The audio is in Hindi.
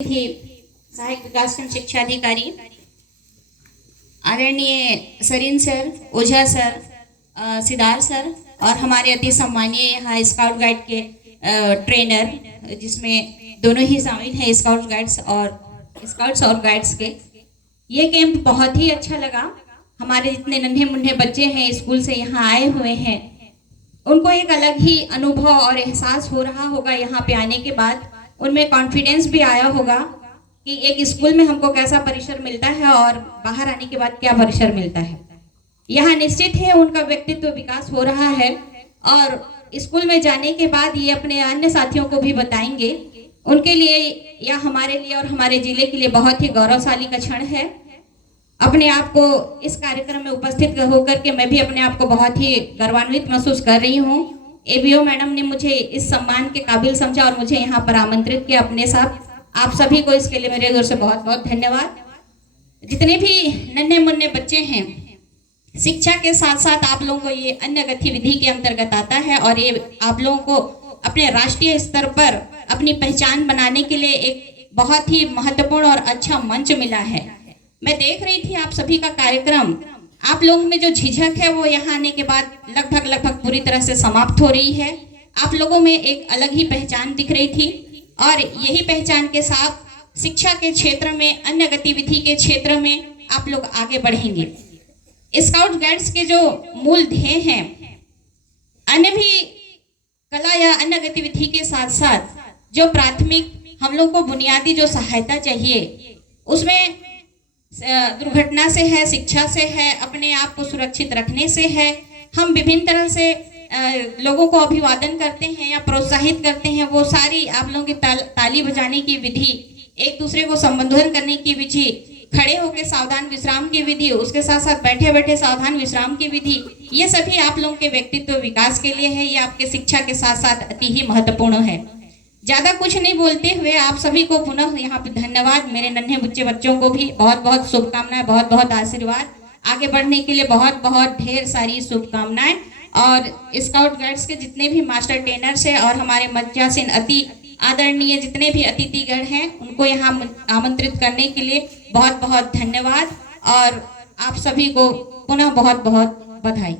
थी सहायक विकासखंड शिक्षा अधिकारी आदरणीय सरीन सर, ओझा सर, सिद्धार्थ सर और हमारे अति सम्मानीय यहाँ स्काउट गाइड के ट्रेनर, जिसमें दोनों ही शामिल हैं, स्काउट्स और गाइड्स के। ये कैंप बहुत ही अच्छा लगा। हमारे जितने नन्हे मुन्ने बच्चे हैं स्कूल से यहाँ आए हुए हैं, उनको एक अलग ही अनुभव और एहसास हो रहा होगा यहाँ पे आने के बाद। उनमें कॉन्फिडेंस भी आया होगा कि एक स्कूल में हमको कैसा परिसर मिलता है और बाहर आने के बाद क्या परिसर मिलता है। यहाँ निश्चित है उनका व्यक्तित्व विकास हो रहा है और स्कूल में जाने के बाद ये अपने अन्य साथियों को भी बताएंगे। उनके लिए या हमारे लिए और हमारे जिले के लिए बहुत ही गौरवशाली का क्षण है। अपने आप को इस कार्यक्रम में उपस्थित होकर के मैं भी अपने आप को बहुत ही गर्वान्वित महसूस कर रही हूँ। एबीओ मैडम ने मुझे इस सम्मान के काबिल समझा और मुझे यहाँ पर आमंत्रित किया अपने साथ। आप सभी को इसके लिए मेरे ओर से बहुत बहुत धन्यवाद। जितने भी नन्हे मुन्ने बच्चे हैं, शिक्षा के साथ साथ आप लोगों को ये अन्य गतिविधि के अंतर्गत आता है और ये आप लोगों को अपने राष्ट्रीय स्तर पर अपनी पहचान बनाने के लिए एक बहुत ही महत्वपूर्ण और अच्छा मंच मिला है। मैं देख रही थी आप सभी का कार्यक्रम, आप लोगों में जो झिझक है वो यहाँ आने के बाद लगभग पूरी तरह से समाप्त हो रही है। आप लोगों में एक अलग ही पहचान दिख रही थी और यही पहचान के साथ शिक्षा के क्षेत्र में, अन्य गतिविधि के क्षेत्र में आप लोग आगे बढ़ेंगे। स्काउट गाइड्स के जो मूल ध्येय हैं, अन्य भी कला या अन्य गतिविधि के साथ साथ जो प्राथमिक हम लोग को बुनियादी जो सहायता चाहिए, उसमें दुर्घटना से है, शिक्षा से है, अपने आप को सुरक्षित रखने से है। हम विभिन्न तरह से लोगों को अभिवादन करते हैं या प्रोत्साहित करते हैं। वो सारी आप लोगों की ताली बजाने की विधि, एक दूसरे को संबोधन करने की विधि, खड़े होकर सावधान विश्राम की विधि, उसके साथ साथ बैठे बैठे सावधान विश्राम की विधि, ये सभी आप लोगों के व्यक्तित्व विकास के लिए है। ये आपके शिक्षा के साथ साथ अति ही महत्वपूर्ण है। ज्यादा कुछ नहीं बोलते हुए आप सभी को पुनः यहाँ पे धन्यवाद। मेरे नन्हे बुच्चे बच्चों को भी बहुत बहुत शुभकामनाएं, बहुत बहुत आशीर्वाद। आगे बढ़ने के लिए बहुत बहुत ढेर सारी शुभकामनाएं। और स्काउट गाइड्स के जितने भी मास्टर ट्रेनर्स हैं और हमारे मज्जासीन अति आदरणीय जितने भी अतिथिगण हैं, उनको यहाँ आमंत्रित करने के लिए बहुत बहुत धन्यवाद और आप सभी को पुनः बहुत बहुत बधाई।